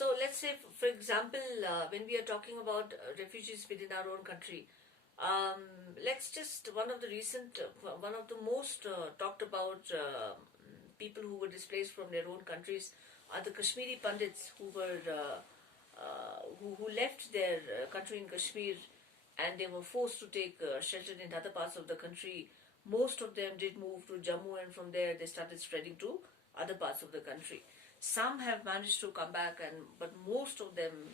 So let's say, for example, when we are talking about refugees within our own country, um, let's just one of the most talked about people who were displaced from their own countries are the Kashmiri Pandits who left their country in Kashmir, and they were forced to take shelter in other parts of the country. Most of them did move to Jammu, and from there they started spreading to other parts of the country. Some have managed to come back, but most of them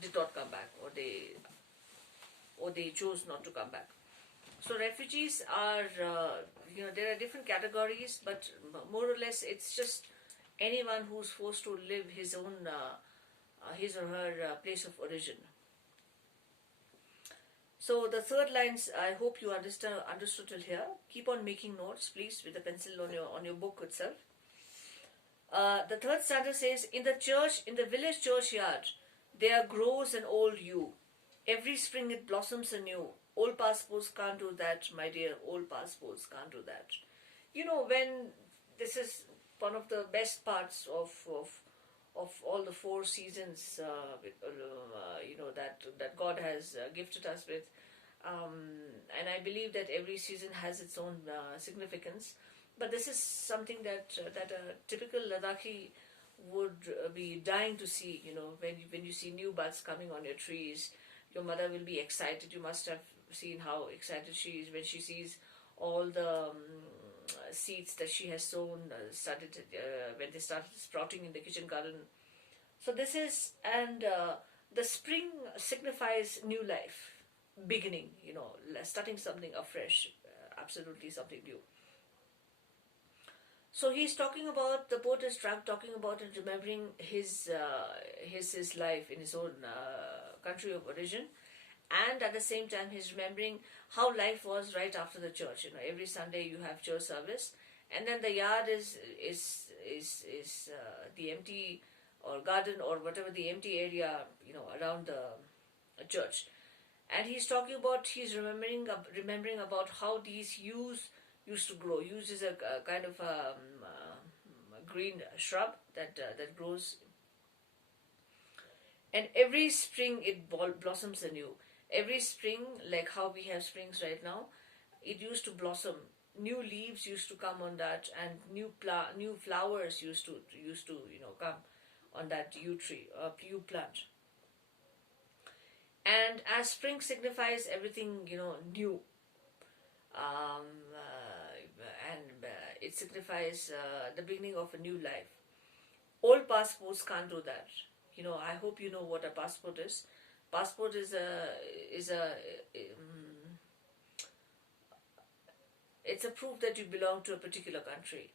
did not come back, or they chose not to come back. So refugees are, there are different categories, but more or less it's just anyone who's forced to live his or her place of origin. So the third lines, I hope you understood till here. Keep on making notes, please, with a pencil on your book itself. The third stanza says, in the village churchyard, there grows an old yew. Every spring it blossoms anew. Old passports can't do that, my dear. Old passports can't do that. When this is one of the best parts of all the four seasons, that God has gifted us with, and I believe that every season has its own significance. But this is something that a typical Ladakhi would be dying to see. When you see new buds coming on your trees, your mother will be excited. You must have seen how excited she is when she sees all the seeds that she has sown when they started sprouting in the kitchen garden. So this is, and the spring signifies new life, beginning, starting something afresh, absolutely something new. So the poet is talking about and remembering his life in his own country of origin, and at the same time he's remembering how life was right after the church. Every Sunday you have church service, and then the yard is the empty or garden or whatever, the empty area around the church, and he's remembering about how these yews used to grow. Yews is a kind of a green shrub that grows, and every spring it blossoms anew. Every spring, like how we have springs right now, it used to blossom. New leaves used to come on that, and new flowers used to come on that yew tree, yew plant. And as spring signifies everything new, and it signifies the beginning of a new life. Old passports can't do that. I hope you know what a passport is. Passport it's a proof that you belong to a particular country.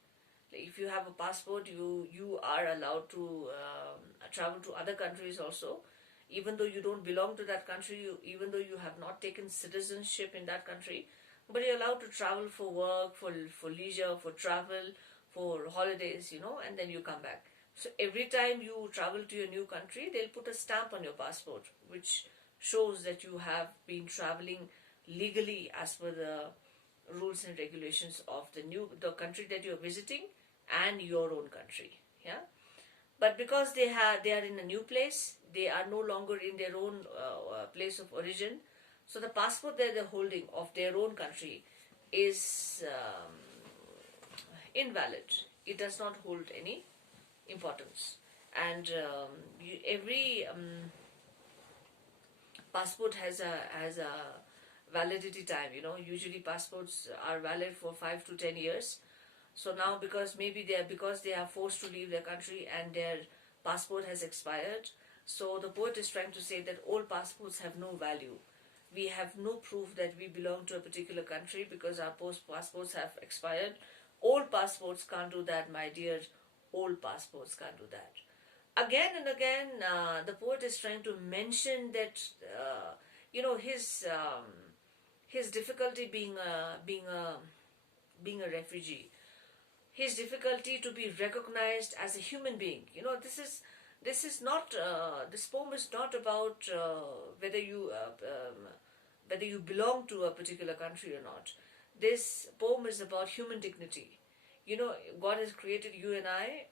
If you have a passport, you are allowed to travel to other countries also, even though you don't belong to that country, even though you have not taken citizenship in that country, but you're allowed to travel for work, for leisure, for travel, for holidays, and then you come back. So every time you travel to your new country, they'll put a stamp on your passport, which shows that you have been traveling legally as per the rules and regulations of the country that you're visiting and your own country. Yeah. But because they are in a new place, they are no longer in their own place of origin. So the passport that they're holding of their own country is invalid. It does not hold any importance. And every passport has a validity time. Usually passports are valid for 5 to 10 years. So now, because they are forced to leave their country and their passport has expired, so the poet is trying to say that old passports have no value. We have no proof that we belong to a particular country because our passports have expired. Old passports can't do that, my dear. Old passports can't do that. Again and again, the poet is trying to mention that his difficulty being a refugee, his difficulty to be recognized as a human being. This is not. This poem is not about whether you belong to a particular country or not. This poem is about human dignity. God has created you and I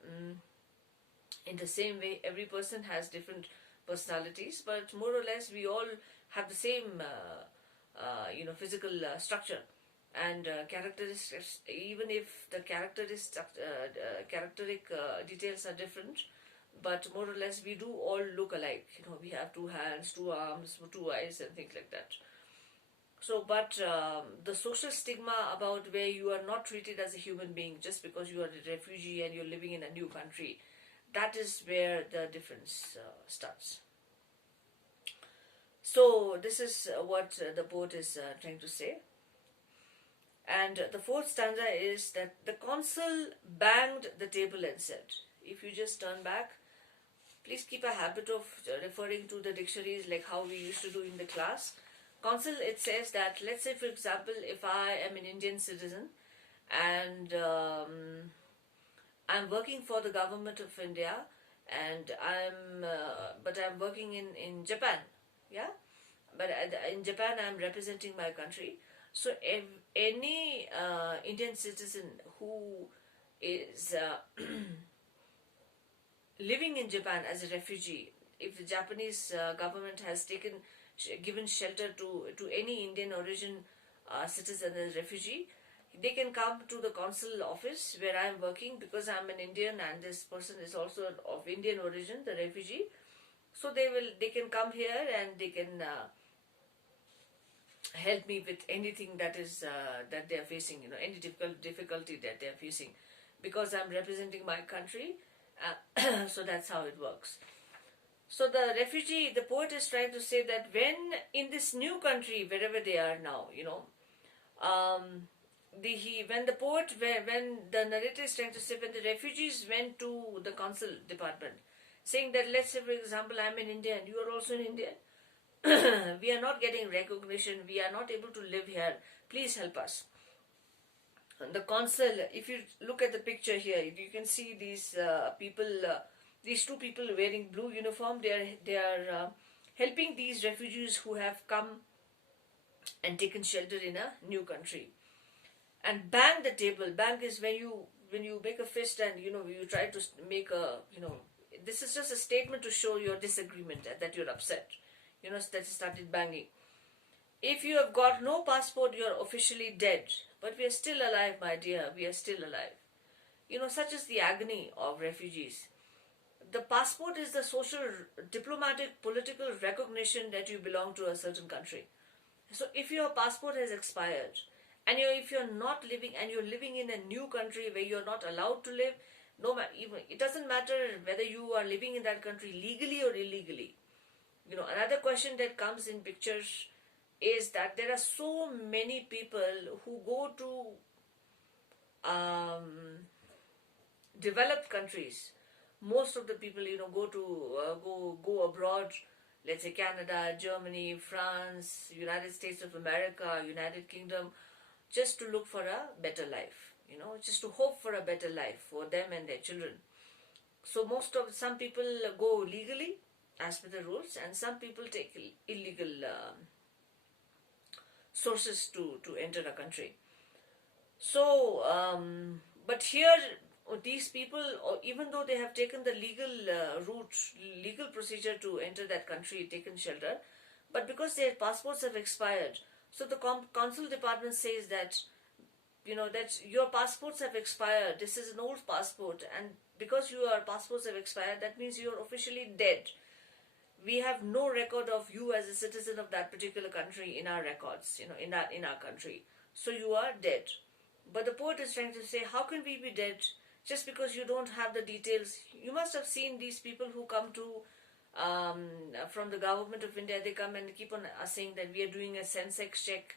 In the same way, every person has different personalities, but more or less we all have the same physical structure and characteristics. Even if the characteristic details are different, but more or less we do all look alike. We have two hands, two arms, two eyes, and things like that. So, but the social stigma about where you are not treated as a human being just because you are a refugee and you're living in a new country, that is where the difference starts. So, this is what the poet is trying to say. And the fourth stanza is that the consul banged the table and said, if you just turn back, please keep a habit of referring to the dictionaries like how we used to do in the class. Consul, it says that, let's say for example, if I am an Indian citizen and I'm working for the government of India and I'm working in Japan, yeah, but in Japan I'm representing my country. So if any Indian citizen who is living in Japan as a refugee, if the Japanese government has given shelter to any Indian origin citizen as a refugee, they can come to the consul office where I am working because I am an Indian and this person is also of Indian origin, the refugee. So they can come here and they can help me with anything that is that they are facing, any difficulty that they are facing, because I'm representing my country. So that's how it works. So the refugee, the poet is trying to say that when in this new country, wherever they are now, when the narrator is trying to say, when the refugees went to the consul department, saying that, let's say for example, I'm in India and you are also in India, we are not getting recognition, we are not able to live here, please help us. And the consul, if you look at the picture here, you can see these these two people wearing blue uniform. They are helping these refugees who have come and taken shelter in a new country. And bang the table. Bang is when you make a fist and you try to make a this is just a statement to show your disagreement, that you're upset. That you started banging. If you have got no passport, you are officially dead. But we are still alive, my dear. We are still alive. Such is the agony of refugees. The passport is the social, diplomatic, political recognition that you belong to a certain country. So if your passport has expired, and if you're not living, and you're living in a new country where you're not allowed to live, it doesn't matter whether you are living in that country legally or illegally. Another question that comes in pictures is that there are so many people who go to developed countries. Most of the people, go abroad. Let's say Canada, Germany, France, United States of America, United Kingdom, just to look for a better life. Just to hope for a better life for them and their children. So some people go legally as per the rules, and some people take illegal sources to enter a country. So, but here, these people, even though they have taken the legal procedure to enter that country, taken shelter, but because their passports have expired, so the consul department says that, that your passports have expired, this is an old passport, and because your passports have expired, that means you are officially dead. We have no record of you as a citizen of that particular country in our records, in our country. So you are dead. But the poet is trying to say, how can we be dead just because you don't have the details? You must have seen these people who come from the government of India. They come and keep on saying that we are doing a sensex check,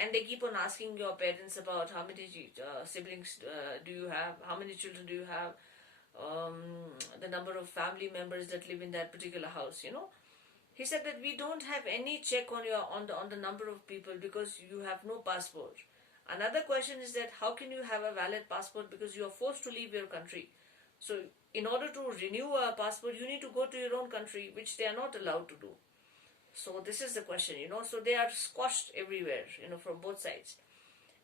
and they keep on asking your parents about how many siblings do you have, how many children do you have, the number of family members that live in that particular house. He said that we don't have any check on the number of people because you have no passport. Another question is that how can you have a valid passport because you are forced to leave your country? So in order to renew a passport, you need to go to your own country, which they are not allowed to do. So this is the question, so they are squashed everywhere, from both sides.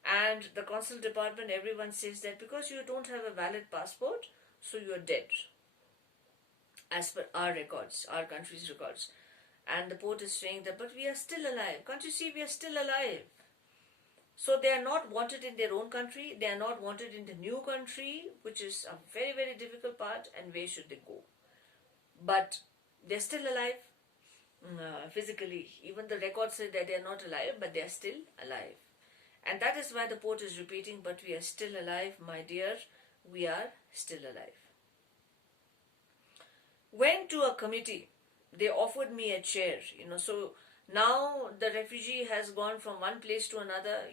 And the consul department, everyone says that because you don't have a valid passport, so you are dead. as per our records, our country's records. And the poet is saying that, but we are still alive. Can't you see we are still alive? So they are not wanted in their own country. They are not wanted in the new country, which is a very, very difficult part. And where should they go? But they're still alive physically. Even the records say that they are not alive, but they are still alive. And that is why the poet is repeating, but we are still alive, my dear. We are still alive. Went to a committee. They offered me a chair, so now the refugee has gone from one place to another.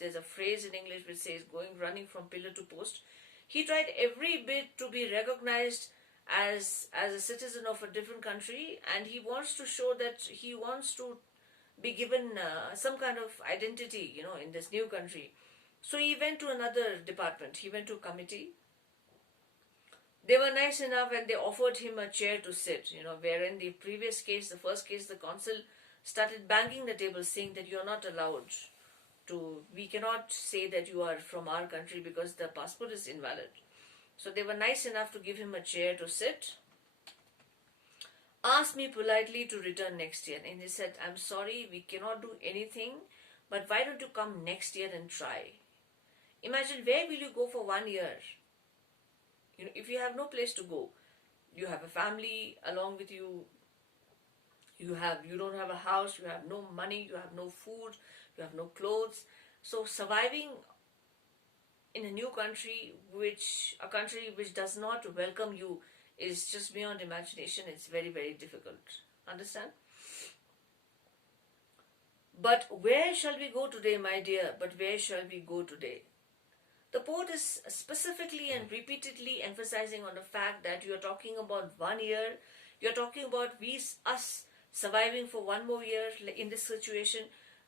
There's a phrase in English which says running from pillar to post. He tried every bit to be recognized as a citizen of a different country, and he wants to show that he wants to be given some kind of identity, in this new country. So he went to another department. He went to a committee. They were nice enough and they offered him a chair to sit, where in the previous case, the first case, the consul started banging the table saying that you are not allowed we cannot say that you are from our country because the passport is invalid. So they were nice enough to give him a chair to sit. Asked me politely to return next year. And he said, I'm sorry, we cannot do anything, but why don't you come next year and try? Imagine, where will you go for 1 year? If you have no place to go, you have a family along with you, you don't have a house, you have no money, you have no food, you have no clothes. So surviving in a new country, a country which does not welcome you, is just beyond imagination. It's very, very difficult. Understand? But where shall we go today, my dear? But where shall we go today? The poet is specifically and repeatedly emphasizing on the fact that you are talking about 1 year, you are talking about us surviving for 1 more year in this situation.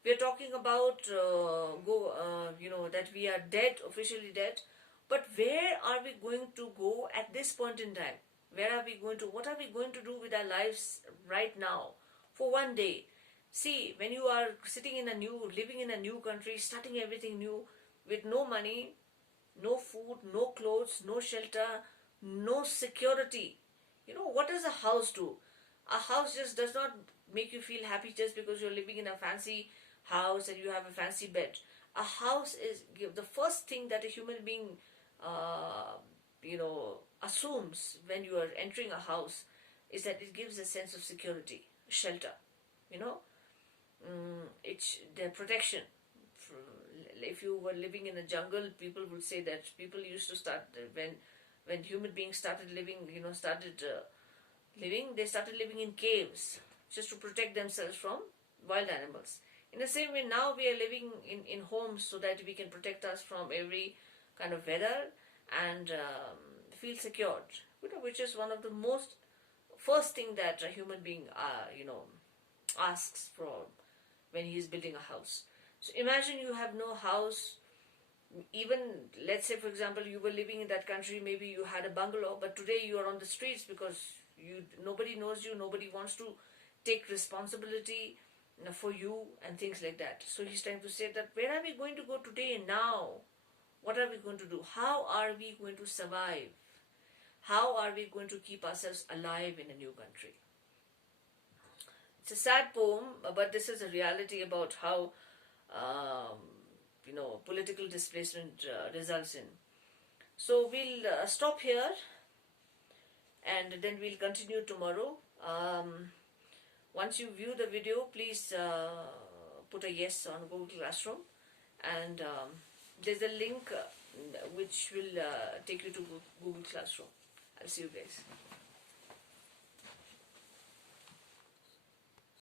We are talking about that we are dead, officially dead. But where are we going to go at this point in time? Where are we going to? What are we going to do with our lives right now for 1 day? See, when you are living in a new country, starting everything new with no money, no food, no clothes, no shelter, no security. What does a house do? A house just does not make you feel happy just because you're living in a fancy house and you have a fancy bed. A house is the first thing that a human being, assumes when you are entering a house, is that it gives a sense of security, shelter. It's the protection. If you were living in a jungle, people would say that people used to start when human beings started living, they started living in caves just to protect themselves from wild animals. In the same way, now we are living in homes so that we can protect us from every kind of weather and feel secured, which is one of the first thing that a human being, asks for when he is building a house. So imagine you have no house. Even, let's say, for example, you were living in that country, maybe you had a bungalow, but today you are on the streets because nobody knows you, nobody wants to take responsibility for you and things like that. So he's trying to say that where are we going to go today, now? What are we going to do? How are we going to survive? How are we going to keep ourselves alive in a new country? It's a sad poem, but this is a reality about how political displacement results in. So we'll stop here and then we'll continue tomorrow. Once you view the video, please put a yes on Google Classroom, and there's a link which will take you to Google Classroom. I'll see you guys.